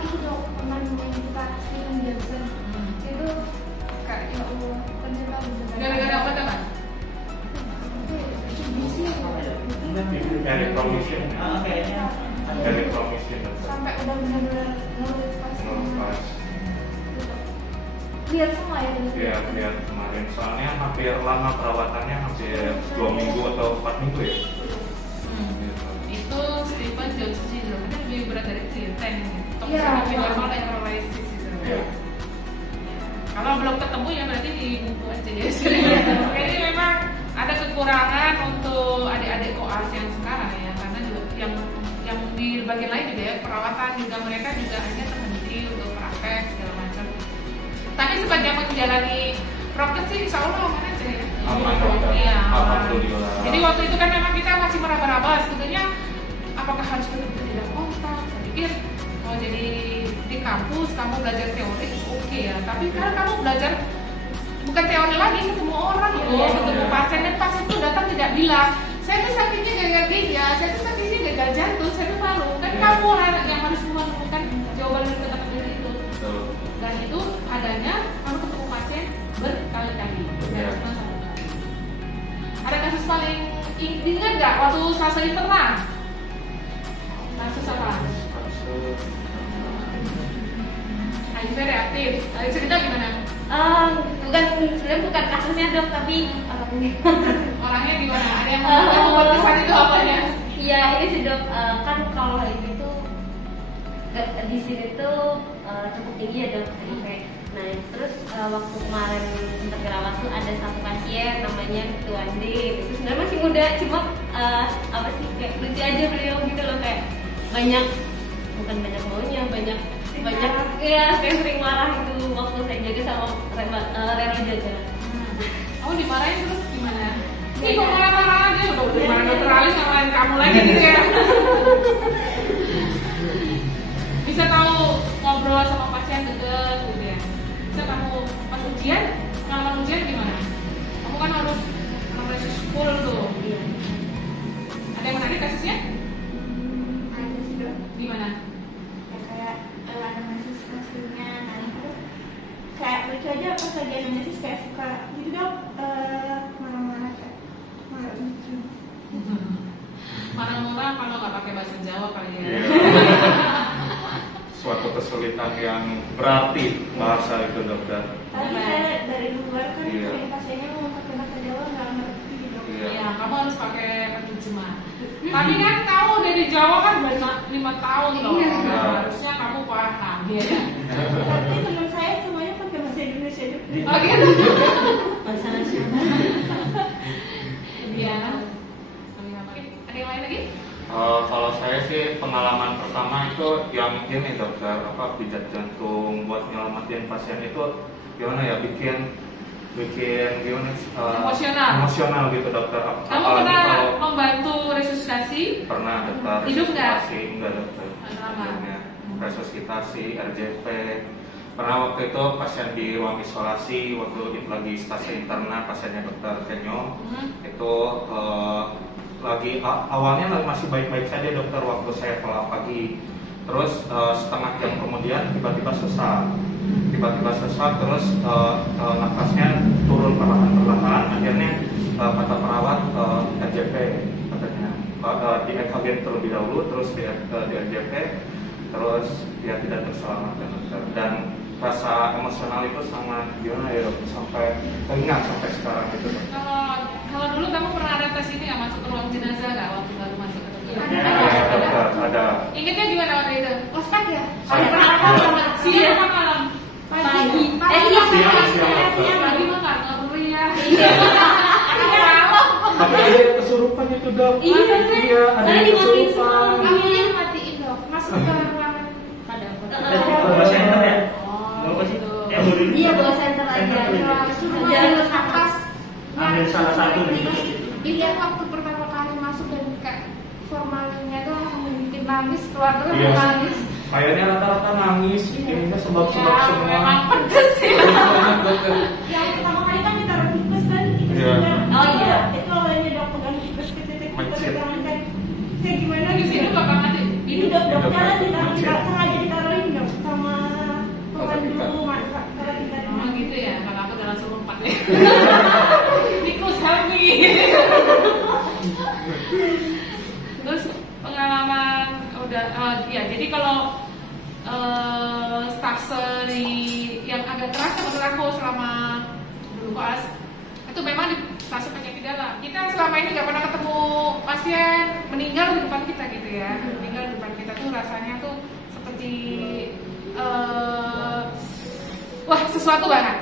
itu dok, teman yang kita Steven Johnson itu kayak ya Allah ternyata Gara-gara apa tuh kan? Erythromycin. kayaknya Erythromycin. sampai udah benar-benar ngeluh pas Pas. lihat semua ya ini. Iya, lihat kemarin. Soalnya hampir lama perawatannya, hampir 2 minggu atau 4 minggu ya. Gitu. Itu Steven Johnson syndrome kan lebih berat dari itu ya, TEN. Iya. Toxic epidermal necrolysis gitu. Iya. Kalau belum ketemu ya berarti di buku aja ya. Jadi memang ada kekurangan untuk adik-adik koas yang sekarang ya, karena juga yang di bagian lain juga ya perawatan juga mereka juga hanya terhenti untuk praktek segala macam. Tapi sepanjang menjalani prokes sih insya Allah aman aja ya. Aman, dokter. Iya. Alhamdulillah. Jadi waktu itu kan memang kita masih meraba-raba sebetulnya apakah harus betul-betul tidak kontak. Saya pikir mau jadi di kampus kamu belajar teori oke ya, tapi karena kamu belajar bukan teori lagi, ketemu orang loh, ketemu pasien dan pasien itu datang tidak bilang saya tuh sakitnya gagal ginjal, saya tuh sakitnya gagal jantung, saya tuh malu kan kamu yang harus menemukan jawaban dari kata-kata itu. Dan itu adanya kamu ketemu pasien berkali-kali. Ya. Ada kasus paling ingat nggak waktu Selasa internal? Kasus apa? HIV reaktif. Tadi cerita gimana? Bukan kasusnya dok, tapi Orangnya gimana? Ada yang membuat kesan itu apanya? iya ini sih dok, kan kalau HIV itu di sini tuh cukup tinggi ya dok HIV. Nah terus waktu kemarin sempat dirawat tuh ada satu pasien namanya Tuande, itu sebenarnya masih muda, cuma apa sih kayak lucu aja beliau gitu loh, kayak bukan banyak maunya, banyak ya kayak sering marah itu waktu saya jaga sama Reno jaga. Kamu dimarahin terus gimana? Ini kok marah-marah aja? Udah gimana dokter Alis ngalahin kamu lagi gitu ya? Bisa tahu ngobrol sama pasien deket gitu ya? Bisa kamu pas ujian, pengalaman ujian gimana? Kamu kan harus full tuh. Ada yang menarik kasusnya? Ada sih dok, Gimana? ya kayak ada mahasiswa-mahasiswanya terus kayak lucu aja pas lagi analisis kayak suka gitu dok, marah-marah kayak marah lucu. Marah-marah kalau nggak pakai bahasa Jawa kali ya? Iya. Suatu kesulitan yang berarti bahasa itu dokter. Tapi saya dari luar kan Iya. sering pasiennya mau pakai bahasa Jawa nggak ngerti dok. Iya, kamu harus pakai penerjemah. Tapi kan kamu dari Jawa kan banyak 5 tahun loh. Iya. Harusnya kamu paham ya. Tapi teman saya semuanya pakai bahasa Indonesia dok. Oh gitu. Bahasa nasional. Iya. Ada yang lain lagi? Kalau saya sih pengalaman pertama itu yang ini dokter, pijat jantung buat nyelamatin pasien itu gimana ya, bikin gimana emosional gitu dokter. Kamu Apalagi pernah kalau membantu resusitasi? pernah dokter Hidup nggak? resusitasi, enggak dokter. Kenapa? Akhirnya resusitasi, RJP. Pernah waktu itu pasien di ruang isolasi, waktu lagi stasi interna pasiennya dokter Kenyo. Itu lagi awalnya masih baik-baik saja dokter waktu saya follow up pagi. Terus setengah jam kemudian tiba-tiba sesak. Terus nafasnya turun perlahan-perlahan. Akhirnya kata perawat RJP katanya. Di EKG terlebih dahulu, terus di RJP, terus dia tidak terselamatkan dokter. Dan rasa emosional itu sangat gimana ya dokter, sampai teringat sampai sekarang itu dokter. Kalau dulu kamu pernah ada tes ini nggak, masuk ke ruang jenazah nggak waktu baru masuk ke dokter? Ada. Ingatnya gimana waktu itu? Ospek ya? Saya- Siang apa malam? Pagi. Siang lagi mah nggak ngeri ya. Tapi ada kesurupan itu dok. Iya, ada yang kesurupan. Akhirnya matiin dok, masuk ke ruangan. Bawa center ya? Oh, gitu. Iya bawa center aja. Jangan atas. Ambil salah satu nih. Dia waktu pertama kali masuk dan kayak formalnya itu langsung bikin nangis, keluar terus Iya. nangis. Kayaknya rata-rata nangis. Ininya sebab-sebab Ya, semua. memang pedes sih. Dokter. Yang pertama kali kan ditaruh tikus kan, Iya. Oh, iya. Itu awalnya dok pegang tikus ke titik Mencit. tangan kan. Kayak gimana Di gitu sini ya? bapak mati. Ini dok-doknya Mencit. sengaja ditaruhin dok. Nikus help me. Terus pengalaman udah ya jadi kalau stase yang agak keras menurut aku selama dulu koas itu memang di stase penyakit dalam. Kita selama ini nggak pernah ketemu pasien meninggal di depan kita gitu ya. Meninggal di depan kita tuh rasanya tuh seperti wah sesuatu banget.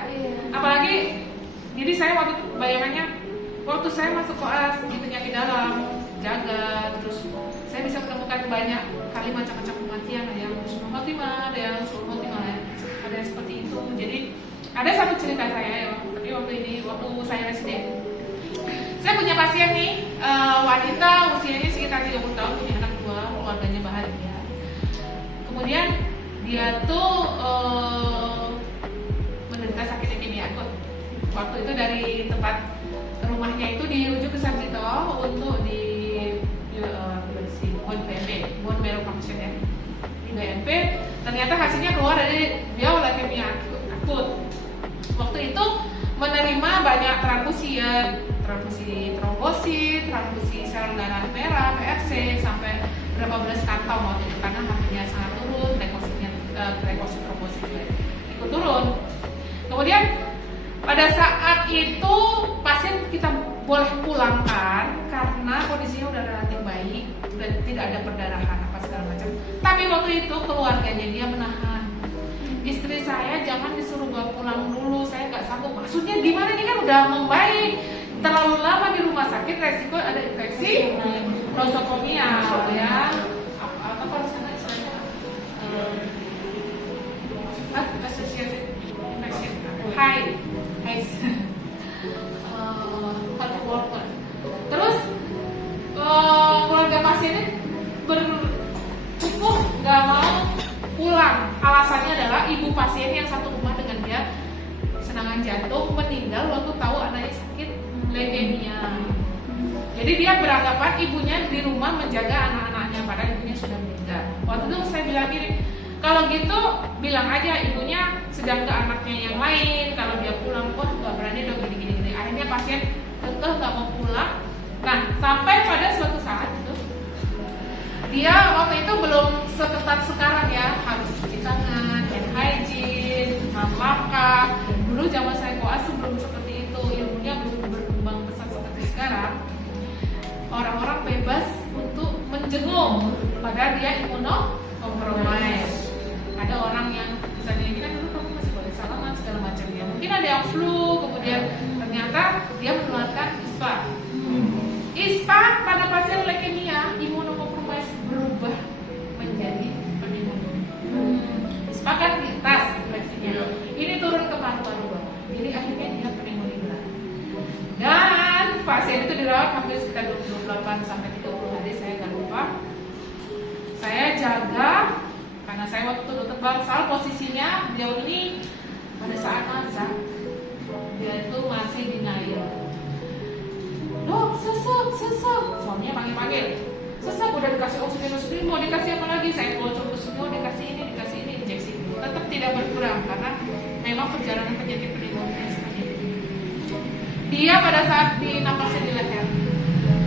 Apalagi jadi saya waktu itu bayangannya waktu saya masuk koas di penyakit dalam jaga terus saya bisa menemukan banyak kali macam-macam kematian, ada yang husnul khotimah, ada yang suul khotimah, ada yang seperti itu. Jadi ada satu cerita saya ya, tapi waktu saya residen, saya punya pasien nih wanita usianya sekitar 30 tahun, punya anak 2, keluarganya bahagia. Kemudian dia tuh menderita sakit leukemia akut. Waktu itu dari tempat rumahnya itu dirujuk ke Sarjito untuk di bone marrow function ya, di BNP. Ternyata hasilnya keluar dari dia leukemia akut. Waktu itu menerima banyak transfusi ya, transfusi trombosit, transfusi sel darah merah, PRC, sampai berapa belas kantong waktu itu karena hasilnya sangat turun, leukosit trombosit ikut turun. Kemudian pada saat itu pasien kita boleh pulangkan karena kondisinya udah relatif baik, udah tidak ada perdarahan apa segala macam. Tapi waktu itu keluarganya dia menahan. Istri saya jangan disuruh bawa pulang dulu, saya nggak sanggup. Maksudnya di mana ini kan udah membaik, terlalu lama di rumah sakit resiko ada infeksi nosokomia ya. Apa kalau sana istilahnya associated infection, high health. Terus keluarga pasien ini berkukuh nggak mau pulang. Alasannya adalah ibu pasien yang satu rumah dengan dia serangan jantung meninggal waktu tahu anaknya sakit leukemia. Jadi dia beranggapan ibunya di rumah menjaga anak-anaknya padahal ibunya sudah meninggal. Waktu itu saya bilang gini, kalau gitu bilang aja ibunya sedang ke anaknya yang lain. Kalau dia pulang, wah nggak berani dong gini-gini. Akhirnya pasien kekeh nggak mau pulang. Nah sampai pada suatu saat itu dia waktu itu belum seketat sekarang ya, harus cuci tangan, hand hygiene, langkah. Dulu zaman saya koas belum seperti itu, ilmunya belum berkembang pesat seperti sekarang. Orang-orang bebas untuk menjenguk, padahal dia imunokompromis. Ada orang yang misalnya ini kan dulu kamu masih boleh salaman segala macam ya. Mungkin ada yang flu, kemudian ternyata dia menularkan ISPA. ISPA pada pasien leukemia imunokompromis berubah menjadi pneumonia. ISPA kan lintas infeksinya. Ini turun ke paru-paru bawah. Jadi akhirnya dia pneumonia berat. Dan pasien itu dirawat hampir sekitar 28 sampai 30 hari, saya nggak lupa. Saya jaga karena saya waktu itu dokter Bangsal, posisinya beliau ini pada saat masak dia itu masih denial. Dok, sesek, suaminya panggil, sesek udah dikasih oksigen, mau dikasih apa lagi? Saya bocor ke semua, dikasih ini, injeksi. Tetap tidak berkurang karena memang perjalanan penyakit pneumonia seperti itu. Dia pada saat dinapasnya di leher,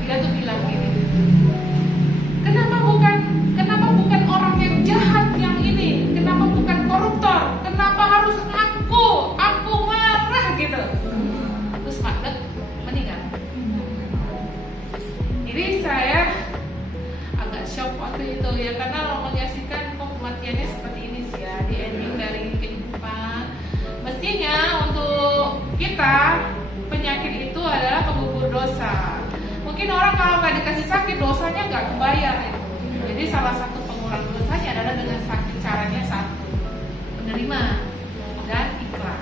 dia tuh bilang gini, kenapa bukan orang yang jahat yang ini? Kenapa bukan koruptor? Kenapa harus aku marah gitu? Terus Magnet meninggal. Jadi saya agak shock waktu itu ya, karena menyaksikan kematiannya seperti ini sih ya, di ending dari kehidupan. Mestinya untuk kita penyakit itu adalah penggugur dosa. Mungkin orang kalau nggak dikasih sakit dosanya nggak kebayar itu. Jadi salah satu pengurang dosanya adalah dengan sakit, caranya satu, menerima dan ikhlas.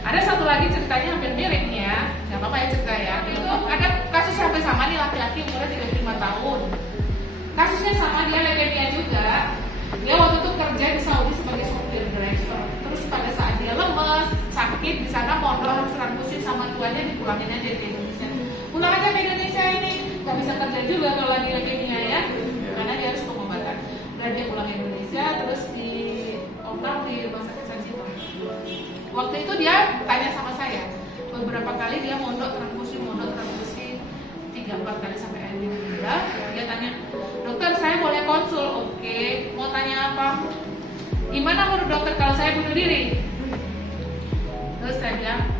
Ada satu lagi ceritanya hampir mirip nih ya, nggak apa-apa ya cerita ya. Itu ada kasus hampir sama nih, laki-laki umurnya 35 tahun. Kasusnya sama, dia leukemia juga. Dia waktu itu kerja di Saudi sebagai supir driver. Terus pada saat dia lemes, sakit di sana, mondok harus transfusi sama tuannya, dipulangin aja ke Indonesia. Pulang aja ke Indonesia ini, nggak bisa kerja juga kalau lagi leukemia ya, karena dia harus pengobatan. Dan dia pulang ke Indonesia, terus di operasi di rumah sakit Sarjito. Waktu itu dia tanya sama saya, kali dia mondok transfusi 3-4 kali sampai akhirnya meninggal. Dia tanya, dokter saya boleh konsul? Oke, mau tanya apa? Gimana menurut dokter kalau saya bunuh diri? Terus saya bilang,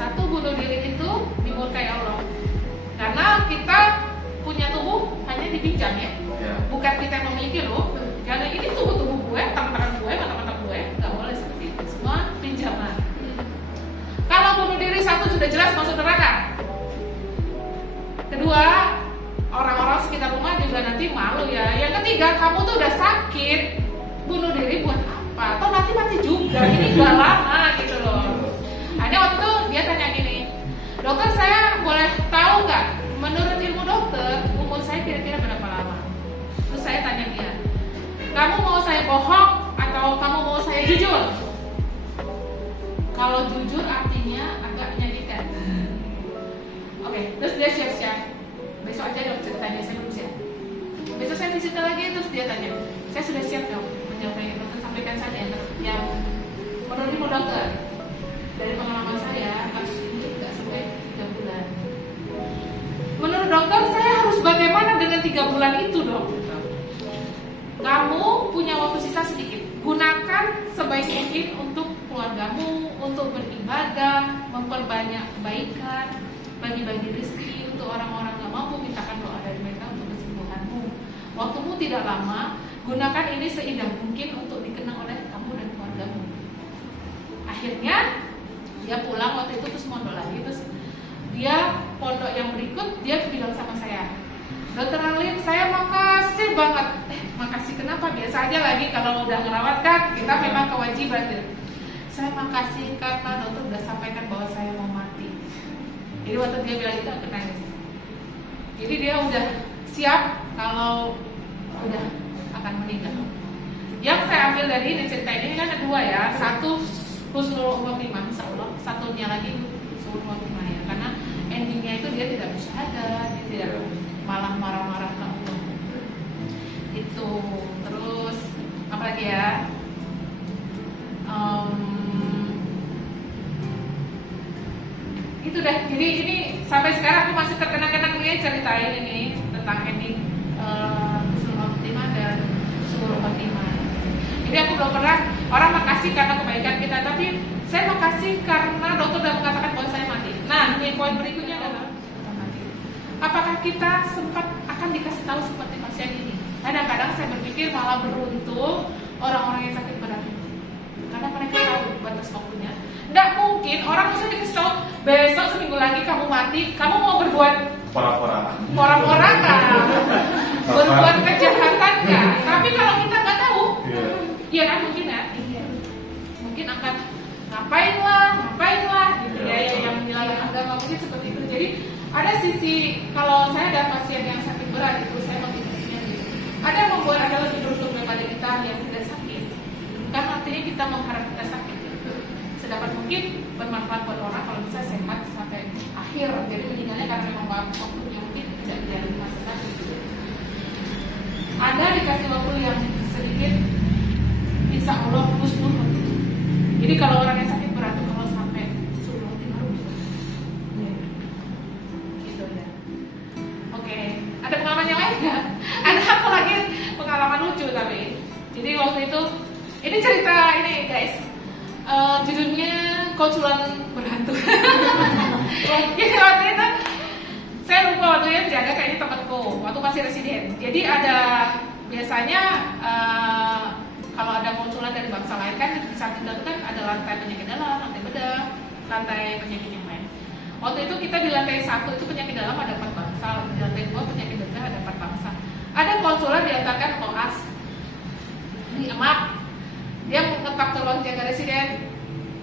satu, bunuh diri itu dimurkai Allah, karena kita punya tubuh hanya dipinjam ya, bukan kita yang memiliki loh. Karena ini tubuh gue, tangan-tangan gue, mata-mata gue, nggak boleh seperti itu, semua pinjaman. Kalau bunuh diri, satu, sudah jelas masuk neraka. Kedua, orang-orang sekitar rumah juga nanti malu ya. Yang ketiga, kamu tuh udah sakit, bunuh diri buat apa? Atau nanti mati juga, ini udah lama gitu loh. Ada waktu itu dia tanya gini, dokter saya boleh tahu nggak, menurut ilmu dokter, umur saya kira-kira berapa lama? Terus saya tanya dia, kamu mau saya bohong atau kamu mau saya jujur? Kalau jujur artinya agak menyedihkan. Oke, terus dia siap-siap. Besok aja dok ceritanya, saya belum siap. Besok saya cerita lagi, terus dia tanya, saya sudah siap dok menjawabnya. Dokter sampaikan saja yang menurut ilmu dokter. Dari pengalaman saya, kasus ini tidak sampai 3 bulan. Menurut dokter, saya harus bagaimana dengan 3 bulan itu dok? Kamu punya waktu sisa sedikit. Gunakan sebaik mungkin untuk keluargamu, untuk beribadah, memperbanyak kebaikan, bagi-bagi rezeki untuk orang-orang yang mampu, mintakan doa dari mereka untuk kesembuhanmu. Waktumu tidak lama, gunakan ini seindah mungkin untuk dikenang oleh kamu dan keluargamu. Akhirnya dia pulang waktu itu terus mondok lagi, terus dia pondok yang berikut dia bilang sama saya, Dokter Arlin, saya makasih banget. Makasih kenapa? Biasa aja lagi kalau udah ngerawat kan kita memang kewajiban ya. Saya makasih karena dokter udah sampaikan bahwa saya mau mati. Jadi waktu dia bilang itu aku nangis. Jadi dia udah siap kalau udah akan meninggal. Yang saya ambil dari ini cerita ini kan ada 2 ya. Satu husnul khotimah insyaallah, satunya lagi husnul khotimah ya. Karena endingnya itu dia tidak bersyahadat, dia tidak malah marah-marah ke Allah. Itu. Terus apa lagi ya? Itu deh. Jadi ini sampai sekarang aku masih terkenang-kenang nih ceritain ini tentang ending husnul khotimah dan su'ul khotimah. Jadi aku belum pernah orang makasih karena kebaikan kita, tapi saya makasih karena dokter sudah mengatakan bahwa saya mati. Nah, ini poin berikutnya adalah mati. Apakah kita sempat akan dikasih tahu seperti pasien ini? Kadang-kadang saya berpikir malah beruntung orang-orang yang sakit berat itu, karena mereka tahu batas waktunya. Nggak mungkin orang bisa dikasih tahu besok seminggu lagi kamu mati, kamu mau berbuat pora-pora kan, berbuat kejahatan kan. Tapi kalau kita nggak tahu, iya kan mungkin ya, mungkin akan ngapain lah gitu ya, yang menilai agama mungkin seperti itu. Jadi ada sisi kalau saya ada pasien yang sakit berat itu saya mengingatnya gitu. Ada yang membuat ada lebih beruntung daripada kita yang tidak sakit, karena artinya kita mengharap kita sakit gitu. Sedapat mungkin bermanfaat buat orang kalau bisa sehat sampai akhir. Jadi meninggalnya karena memang waktunya mungkin tidak menjalani masa sakit gitu. Ada dikasih waktu yang sedikit, insya Allah husnul khotimah. Jadi kalau orang yang sakit berat kalau sampai husnul khotimah gitu ya. Oke, ada pengalaman yang lain nggak? Ada aku lagi pengalaman lucu tapi. Jadi waktu itu ini cerita ini guys, judulnya konsulan berhantu. Jadi waktu itu saya lupa waktu yang jaga kayaknya temanku waktu masih residen. Jadi ada biasanya kalau ada konsulan dari bangsa lain kan di samping itu kan ada lantai penyakit dalam, lantai bedah, lantai penyakit yang lain. Waktu itu kita di lantai 1 itu penyakit dalam ada 4 bangsa, di lantai 2 penyakit bedah ada 4 bangsa. Ada konsulan diantarkan koas, ini emak, dia mengetok ke ruang jaga residen.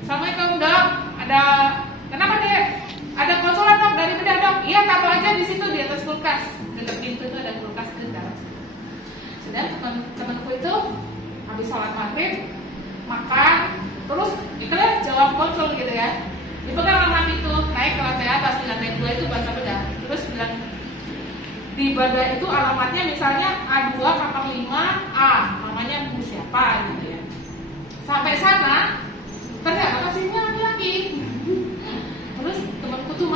Assalamualaikum dok, ada kenapa dek? Ada konsulan dok dari bedah dok? Iya taruh aja di situ di atas kulkas, dekat pintu itu ada kulkas dekat. Sudah temanku itu habis sholat maghrib makan, terus kalian jawab konsul gitu ya, dipegang alamat itu naik ke lantai atas, di lantai 2 itu baca bedah, terus bilang di bedah itu alamatnya misalnya A2 kamar 5A, namanya Bu siapa gitu ya. Sampai sana ternyata pasiennya laki-laki. Terus temanku tuh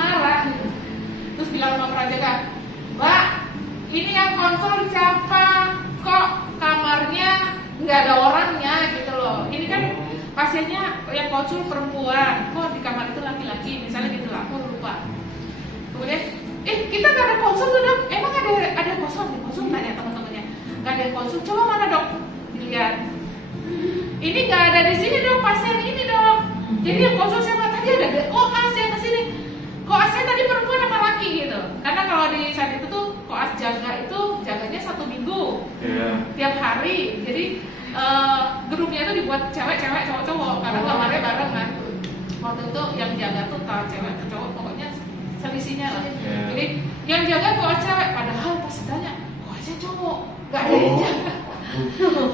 ini yang konsul siapa, kok kamarnya nggak ada orangnya gitu loh. Ini kan pasiennya yang konsul perempuan, kok di kamar itu laki-laki, misalnya gitu lah, aku lupa. Kemudian, kita nggak ada konsul tuh dok, emang ada konsul? Konsul tanya teman-temannya, nggak ada konsul, coba mana dok? Dilihat, ini nggak ada di sini dok, pasien ini dok. Jadi yang konsul siapa tadi ada, kok pasien kesini, koas saya tadi perempuan apa laki gitu. Karena kalau di saat itu tuh koas jaga itu jaganya 1 minggu, tiap hari. Jadi grupnya itu dibuat cewek-cewek, cowok-cowok karena kamarnya bareng kan. Waktu itu yang jaga tuh tak cewek atau cowok, pokoknya selisihnya lah. Jadi yang jaga koas cewek, padahal pas ditanya koasnya cowok, nggak ada yang jaga.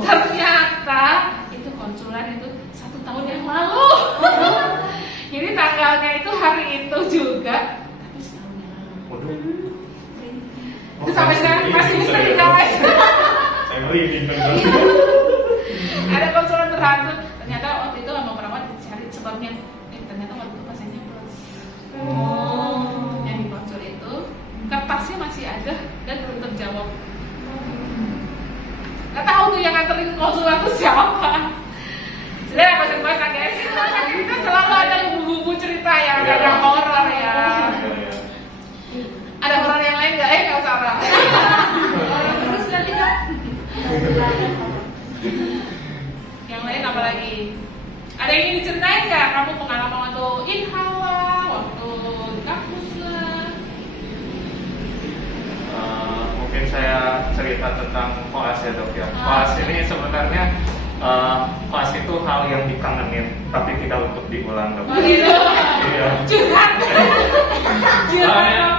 Ternyata itu konsulan itu 1 tahun yang lalu. Jadi tanggalnya itu hari itu juga, tapi setahun yang lalu. Itu sampai sekarang masih misteri guys. Ada konsulan berhantu. Ternyata waktu itu sama perawat dicari sebabnya. Ternyata waktu itu pasiennya plus. Yang di konsul itu kertasnya masih ada dan belum terjawab. Gak tahu tuh yang nganterin konsulan itu siapa. Sudah pasien-pasien guys. Kita selalu ada bumbu-bumbu cerita ya, ada horor ya. Ada horor yang lain nggak? Nggak usah lah. Terus nanti kan? Yang lain apa lagi? Ada yang ingin diceritain nggak? Kamu pengalaman waktu inhala, waktu kampus lah? Mungkin saya cerita tentang koas ya dok ya. Koas ini sebenarnya koas itu hal yang dikangenin, tapi tidak untuk diulang dok. Oh gitu? Iya. Curhat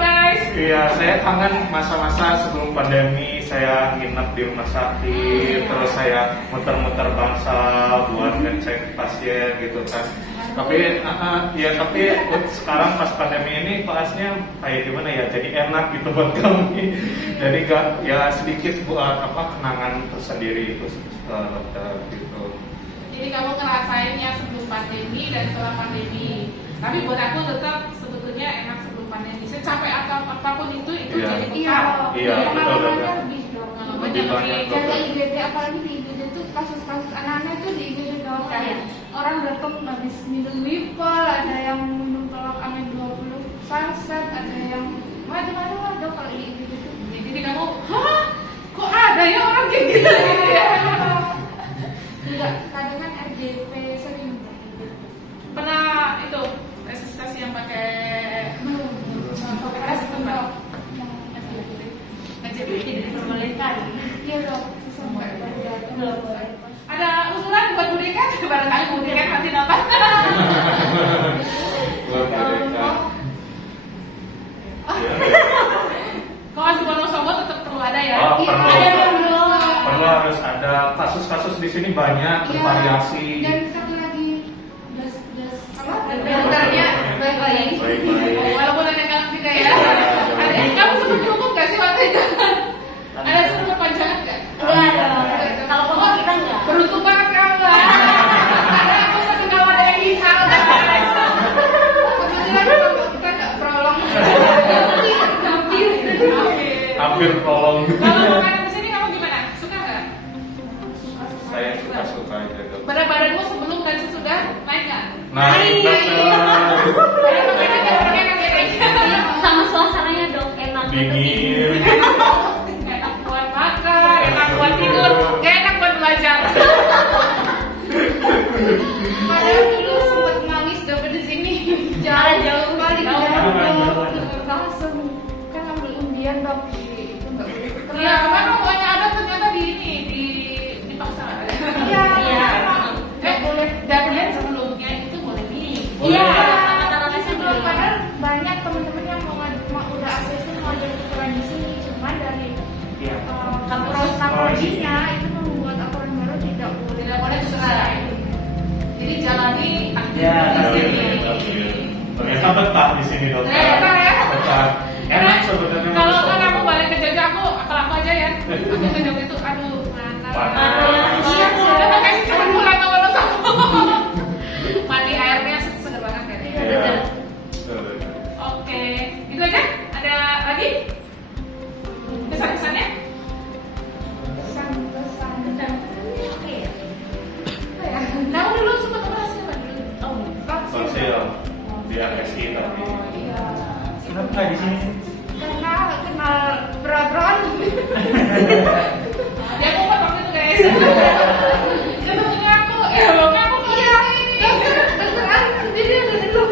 guys. Iya, saya kangen masa-masa sebelum pandemi. Saya nginep di rumah sakit, terus saya muter-muter bangsal buat ngecek pasien gitu kan. Tapi sekarang pas pandemi ini koasnya kayak gimana ya? Jadi enak gitu buat kami. Jadi ya sedikit buat kenangan tersendiri itu dokter gitu. Jadi kamu ngerasainnya sebelum pandemi dan setelah pandemi. Tapi buat aku tetap sebetulnya enak sebelum pandemi. Secapek apapun itu jadi bekal. Iya, pengalamannya lebih dong. Lebih banyak. Jaga IGD, apalagi di IGD tuh kasus-kasus anak-anak tuh di IGD doang. Orang datang habis minum wipol, ada yang minum tolak angin 20 saset, ada yang macam-macam lah dok kalau di IGD tuh. Jadi kamu, hah? Kok ada ya orang kayak gitu? Enggak, kadang kan RJP sering. Pernah itu resusitasi yang pakai pakai itu mbak? Ngejep jadi diperbolehkan. Iya dok, sampai belum boleh. Ada usulan buat Bu Deka? Barangkali Bu Deka nanti nonton. Buat mereka. Kalau di Wonosobo tetap perlu ada ya? Perlu. Ada dong. Perlu harus ada. Kasus-kasus di sini banyak, bervariasi. Dan satu lagi, dokternya baik-baik. Walaupun ada kalem juga ya. Ada kamu sempat cukup nggak sih waktu itu? Ada suruh perpanjangan nggak? Enggak dong. Kalau kamu kita enggak. Beruntung banget kamu. Ada aku satu kawan yang hal guys. Kebetulan kita nggak prolong. Hampir prolong. Kalau makanan di sini kamu gimana? Suka nggak? Saya suka aja dok. Berat badanmu sebelum dan sesudah naik nggak? Naik Sama suasananya dok enak. dingin. Enak buat makan, enak buat tidur, gak enak buat belajar. padahal dulu sempat nangis dapat di sini. Jauh kali langsung kan ambil undian dok. Itu nggak boleh. Iya, kemarin pokoknya ada ternyata di ini dipaksa. Iya. Boleh. Dan sebelumnya itu boleh milih. Iya. Sebelum padahal banyak teman-teman yang mau udah akses itu mau jadi tukeran di sini, cuma dari proses itu membuat aturan baru tidak boleh tukeran. Jadi jalani Ya, Ternyata betah di sini dok. Betah ya? Betah. Enak sebenarnya. Kalau kamu balik ke Jogja, aku aja ya. Aku ke Jogja itu, aduh, panas. Iya, Udah makasih cuma pulang ke Wonosobo. Mandi airnya seger banget kan? Iya. Oke, gitu aja. Ada lagi? Kesan-kesannya? Kenapa nggak di sini? Karena kenal berat-berat. Dia ngumpet waktu itu guys. Dia tuh ngaku, ya lo ngaku Iya, dokter Arif jadi ada dulu.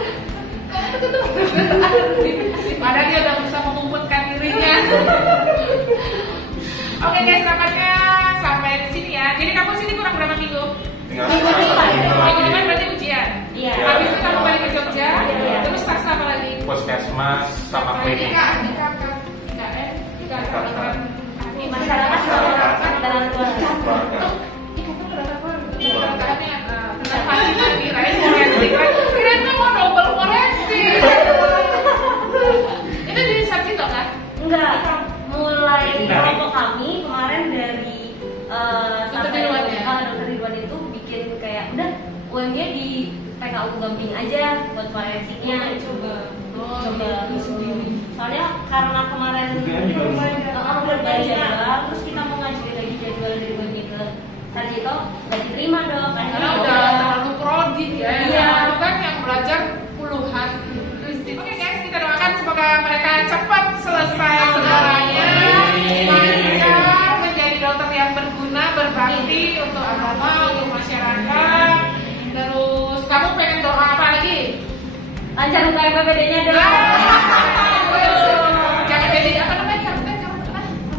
Kamu ketemu dokter Arif. padahal dia udah berusaha mengumpulkan dirinya. Oke guys, nampaknya sampai di sini ya. Jadi kamu sini kurang berapa minggu? Tinggal Minggu depan. Minggu depan berarti ujian. Iya. Habis itu kamu balik ke Jogja, Iya. terus start apa lagi? puskesmas sama klinik. Masyarakat dalam keluarga. Keluarga. Itu di Sarjito kan? Enggak, mulai kelompok kami kemarin dari Dokter Ridwan ya? Dokter Ridwan itu bikin kayak udah UMG di PKU Gamping aja buat forensiknya. Coba sendiri. Soalnya karena kemarin udah dari jadwal, terus kita mau ngajuin lagi jadwal dari UMG ke Sarjito, nggak diterima dong. Karena udah terlalu krodit ya. Iya. Itu kan yang belajar puluhan. Oke guys, kita doakan semoga mereka cepat selesai segalanya. Mereka menjadi dokter yang berguna, berbakti untuk agama, untuk masyarakat. Terus kamu pengen doa apa lagi? Lancar buka PPD-nya dong. Jangan jadi apa namanya?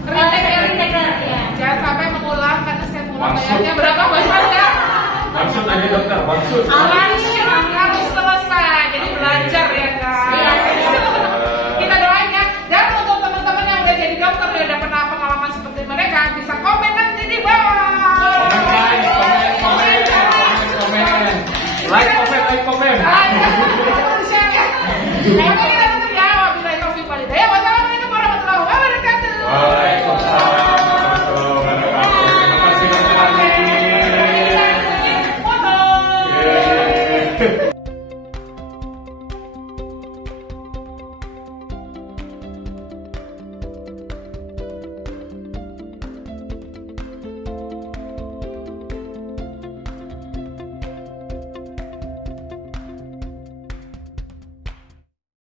Reintegra, ya. Jangan sampai mengulang karena saya ulang Maksud. bayarnya berapa banyak ya? Maksud aja dokter, maksud. Aman